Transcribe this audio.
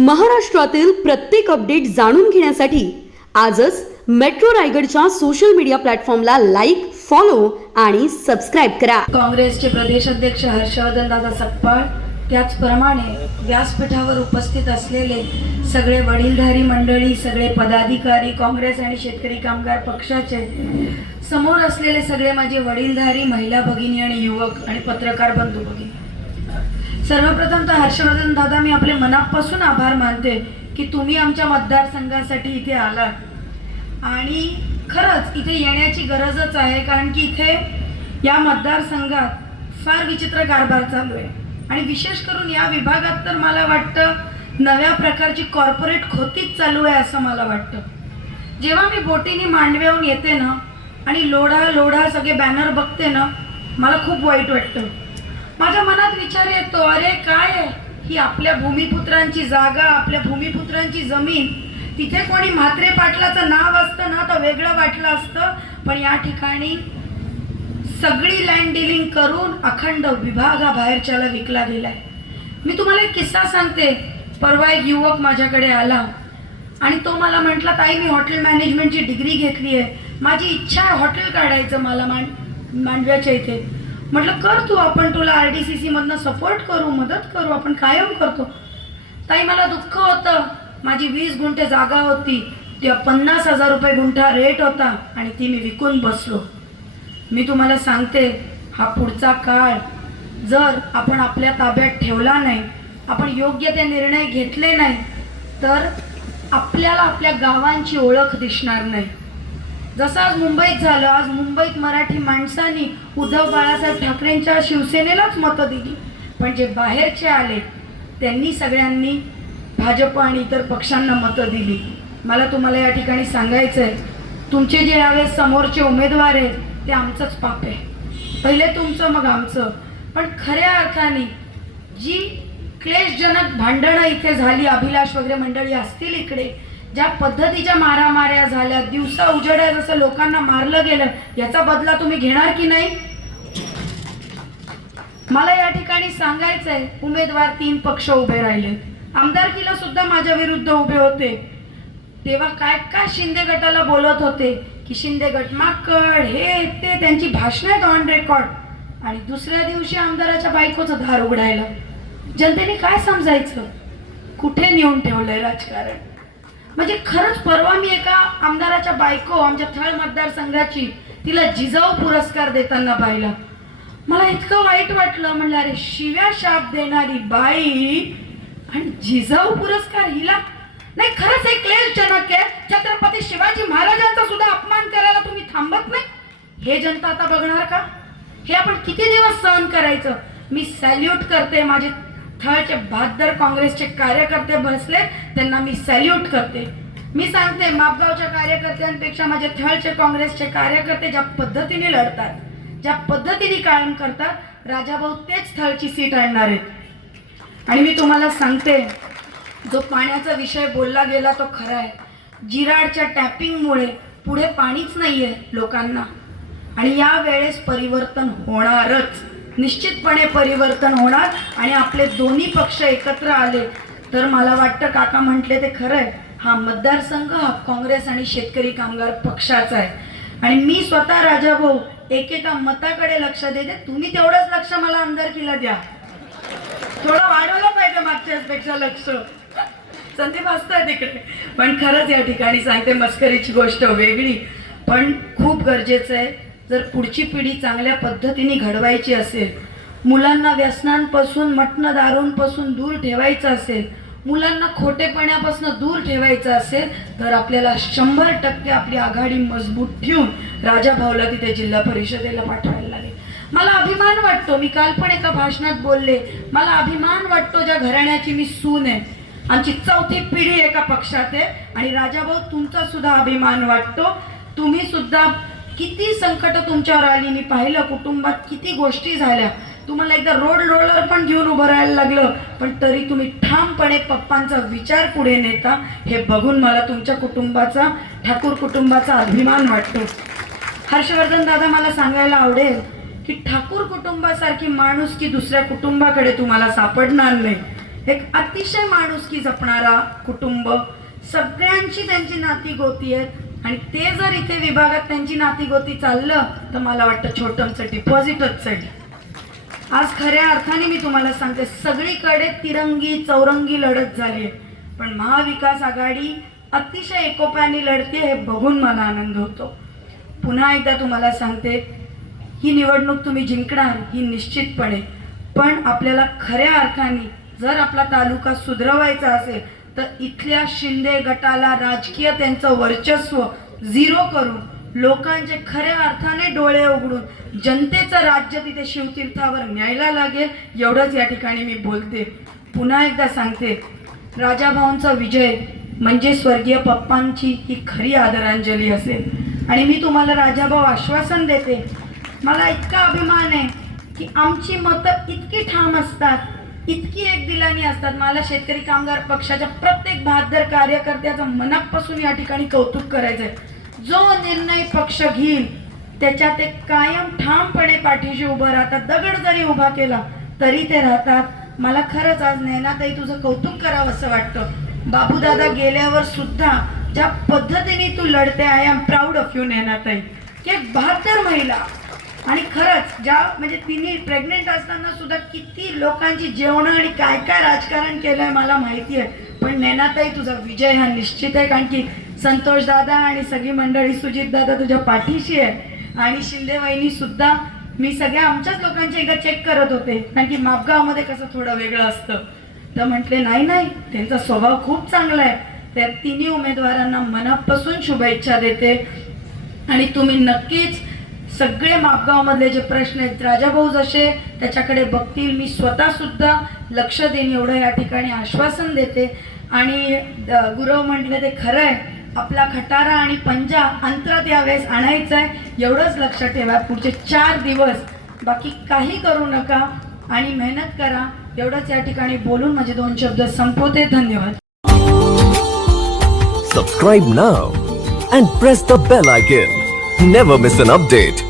महाराष्ट्रातील प्रत्येक अपडेट जाणून घेण्यासाठी आजच मेट्रो रायगडच्या सोशल मीडिया प्लॅटफॉर्मला लाईक, फॉलो आणि सबस्क्राईब करा. काँग्रेसचे प्रदेशाध्यक्ष हर्षवर्धन दादा सकपाळ, त्याचप्रमाणे व्यासपीठावर उपस्थित असलेले सगळे वडीलधारी मंडळी, सगळे पदाधिकारी, काँग्रेस आणि शेतकरी कामगार पक्षाचे, समोर असलेले सगळे माझे वडीलधारी महिला भगिनी आणि युवक आणि पत्रकार बंधू भगिनी, सर्वप्रथम तर हर्षवर्धन दादा, मी आपले मनापासून आभार मानते की तुम्ही आमच्या मतदारसंघासाठी इथे आलात. आणि खरंच इथे येण्याची गरजच आहे, कारण की इथे या मतदारसंघात फार विचित्र कारभार चालू आहे. आणि विशेष करून या विभागात तर मला वाटतं नव्या प्रकारची कॉर्पोरेट खोतीच चालू आहे असं मला वाटतं. जेव्हा मी बोटीने मांडव्याहून येते ना आणि लोढा सगळे बॅनर बघते ना, मला खूप वाईट वाटतं. माझ्या मनात विचार येतो, अरे काय आहे ही आपल्या भूमिपुत्रांची जागा, आपल्या भूमिपुत्रांची जमीन. तिथे कोणी म्हात्रे पाटलाचं नाव असतं ना तर वेगळं वाटलं असतं, पण या ठिकाणी सगळी लँड डीलिंग करून अखंड विभाग हा बाहेरच्याला विकला गेलाय. मी तुम्हाला एक किस्सा सांगते. परवा एक युवक माझ्याकडे आला आणि तो मला म्हटला, ताई मी हॉटेल मॅनेजमेंटची डिग्री घेतली आहे, माझी इच्छा आहे हॉटेल काढायचं मला मांडव्याच्या इथे. म्हटलं कर तू, आपण तुला RDCC मधनं सपोर्ट करू, मदत करू, आपण कायम करतो. ताई मला दुःख होतं, माझी 20 गुंठे जागा होती, तेव्हा 50,000 रुपये गुंठा रेट होता आणि ती मी विकून बसलो. मी तुम्हाला सांगते, हा पुढचा काळ जर आपण आपल्या ताब्यात ठेवला नाही, आपण योग्य ते निर्णय घेतले नाही, तर आपल्याला आपल्या गावांची ओळख दिसणार नाही. जसं आज मुंबईत झालं, आज मुंबईत मराठी माणसांनी उद्धव बाळासाहेब ठाकरेंच्या शिवसेनेलाच मतं दिली, पण जे बाहेरचे आले त्यांनी सगळ्यांनी भाजप आणि इतर पक्षांना मतं दिली. मला तुम्हाला या ठिकाणी सांगायचं आहे, तुमचे जे यावेळेस समोरचे उमेदवार आहेत ते आमचंच पाप आहे. पहिले तुमचं मग आमचं. पण खऱ्या अर्थाने जी क्लेशजनक भांडणं इथे झाली, अभिलाष वगैरे मंडळी असतील इकडे, ज्या पद्धतीच्या मारामाऱ्या झाल्या, दिवसा उजेड्या जसं लोकांना मारलं गेलं, याचा बदला तुम्ही घेणार की नाही? मला या ठिकाणी सांगायचं आहे, उमेदवार 3 पक्ष उभे राहिले, आमदारकीला सुद्धा माझ्या विरुद्ध उभे होते. तेव्हा काय काय शिंदे गटाला बोलत होते की शिंदे गट माकड, हे ते, त्यांची भाषणं आहेत ऑन रेकॉर्ड. आणि दुसऱ्या दिवशी आमदाराच्या बायकोचं धार उघडायला. जनतेने काय समजायचं? कुठे नेऊन ठेवलंय राजकारण? म्हणजे खरंच परवा मी एका आमदाराच्या बायको, आमच्या थळ मतदारसंघाची, तिला जिजाऊ पुरस्कार देताना पाहिलं. मला इतकं वाईट वाटलं. म्हणलं अरे, शिव्या शाप देणारी बाई आणि जिजाऊ पुरस्कार हिला? नाही, खरंच हे क्लेशजनक आहे. छत्रपती शिवाजी महाराजांचा सुद्धा अपमान करायला तुम्ही थांबत नाही. हे जनता आता बघणार का? हे आपण किती दिवस सहन करायचं? मी सॅल्यूट करते, माझे थळचे बहादर काँग्रेसचे कार्यकर्ते बसले, त्यांना मी सॅल्यूट करते. मी सांगते, मापगावच्या कार्यकर्त्यांपेक्षा माझे थळचे काँग्रेसचे कार्यकर्ते ज्या पद्धतीने लढतात, ज्या पद्धतीने कायम करतात, राजाभाऊ तेच थळची सीट आणणार आहेत. आणि मी तुम्हाला सांगते, जो पाण्याचा विषय बोलला गेला तो खरा आहे. जिराडच्या टॅपिंगमुळे पुढे पाणीच नाही आहे लोकांना, आणि या वेळेस परिवर्तन होणारच, निश्चितपणे परिवर्तन होणार. आणि आपले दोन्ही पक्ष एकत्र आले तर मला वाटतं, काका म्हटले ते खरं आहे, हा मतदारसंघ हा काँग्रेस आणि शेतकरी कामगार पक्षाचा आहे. आणि मी स्वतः राजाभाऊ एकेका मताकडे लक्ष देते, तुम्ही तेवढंच लक्ष मला आमदारकीला द्या. थोडं वाढवलं पाहिजे मागच्यापेक्षा लक्ष. संदीप हसताय तिकडे. पण खरंच या ठिकाणी सांगते, मस्करीची गोष्ट वेगळी, पण खूप गरजेचं आहे. जर पुढची पिढी चांगल्या पद्धतीने घडवायची असेल, मुलांना व्यसनांपासून, मटण दारूंपासून दूर ठेवायचं असेल, मुलांना खोटेपणापासून दूर ठेवायचं असेल, तर आपल्याला 100% आपली आघाडी मजबूत ठेवून राजाभाऊला तिथे जिल्हा परिषदेला पाठवायला लागेल. मला अभिमान वाटतो, मी काल पण एका भाषणात बोलले, मला अभिमान वाटतो ज्या घराण्याची मी सून आहे. आमची 4थी पिढी एका पक्षात आहे. आणि राजाभाऊ, तुमचा सुद्धा अभिमान वाटतो. तुम्ही सुद्धा किती संकट तुमच्यावर आली, मी पाहिलं, कुटुंबात किती गोष्टी झाल्या. तुम्हाला एकदा रोड रोलर पण घेऊन उभं राहायला लागलं, पण तरी तुम्ही ठामपणे पप्पांचा विचार पुढे नेता. हे बघून मला तुमच्या कुटुंबाचा, ठाकूर कुटुंबाचा अभिमान वाटतो. हर्षवर्धन दादा, मला सांगायला आवडेल की ठाकूर कुटुंबासारखी माणुसकी दुसऱ्या कुटुंबाकडे तुम्हाला सापडणार नाही. एक अतिशय माणुसकी जपणारा कुटुंब, सगळ्यांची त्यांची नाती गोती आहेत आणि ते जर इथे विभागात त्यांची नाती गोती चाललं तर मला वाटतं छोटंसं डिपॉझिटच चढलं. आज खऱ्या अर्थाने मी तुम्हाला सांगते, सगळीकडे तिरंगी चौरंगी लढत झाली आहे, पण महाविकास आघाडी अतिशय एकोप्याने लढते हे बघून मला आनंद होतो. पुन्हा एकदा तुम्हाला सांगते, ही निवडणूक तुम्ही जिंकणार ही निश्चितपणे, पण आपल्याला खऱ्या अर्थाने जर आपला तालुका सुधरवायचा असेल तर इथल्या शिंदे गटाला राजकीय त्यांचं वर्चस्व झिरो करून लोकांचे खऱ्या अर्थाने डोळे उघडून जनतेचं राज्य तिथे शिवतीर्थावर न्यायला लागेल, एवढंच या ठिकाणी मी बोलते. पुन्हा एकदा सांगते, राजाभाऊंचा विजय म्हणजे स्वर्गीय पप्पांची ही खरी आदरांजली असेल आणि मी तुम्हाला राजाभाऊ आश्वासन देते, मला इतका अभिमान आहे की आमची मतं इतकी ठाम असतात, इतकी एकदिलानी असतात. मला शेतकरी कामगार पक्षाच्या प्रत्येक बहादर कार्यकर्त्याचं मनापासून या ठिकाणी कौतुक करायचं आहे. जो निर्णय पक्ष घेईल त्याच्या ते कायम ठामपणे पाठीशी उभं राहतात. दगड जरी उभा केला तरी ते राहतात. मला खरंच आज नैनाताई तुझं कौतुक करावं असं वाटतं. बाबूदादा गेल्यावर सुद्धा ज्या पद्धतीने तू लढते, I am proud of you नैनाताई. की एक बहादर महिला आणि खरंच ज्या म्हणजे तिने प्रेग्नेंट असताना सुद्धा किती लोकांची जेवणं आणि काय काय राजकारण केलं आहे मला माहिती आहे. पण नैनाताई तुझा विजय हा निश्चित आहे, कारण की संतोष दादा आणि सगळी मंडळी, सुजित दादा तुझ्या पाठीशी आहे आणि शिंदे वहिनी सुद्धा. मी सगळ्या आमच्याच लोकांच्या एकदा चेक करत होते, कारण की मापगावमध्ये कसं थोडं वेगळं असतं, तर म्हटले नाही त्यांचा स्वभाव खूप चांगला आहे. त्या तिन्ही उमेदवारांना मनापासून शुभेच्छा देते आणि तुम्ही नक्कीच सगळे मापगावमधले जे प्रश्न आहेत राजाभाऊ जसे त्याच्याकडे बघतील, मी स्वतः सुद्धा लक्ष देईन एवढं या ठिकाणी आश्वासन देते. आणि गुरव म्हटलं ते खरं आहे, आपला खटारा आणि पंजा अंतरात यावेळेस आणायचं आहे, एवढंच लक्षात ठेवा. पुढचे 4 दिवस बाकी काही करू नका आणि मेहनत करा, एवढंच या ठिकाणी बोलून माझे 2 शब्द संपवते. धन्यवाद. Subscribe now and press the bell icon. Never miss an update.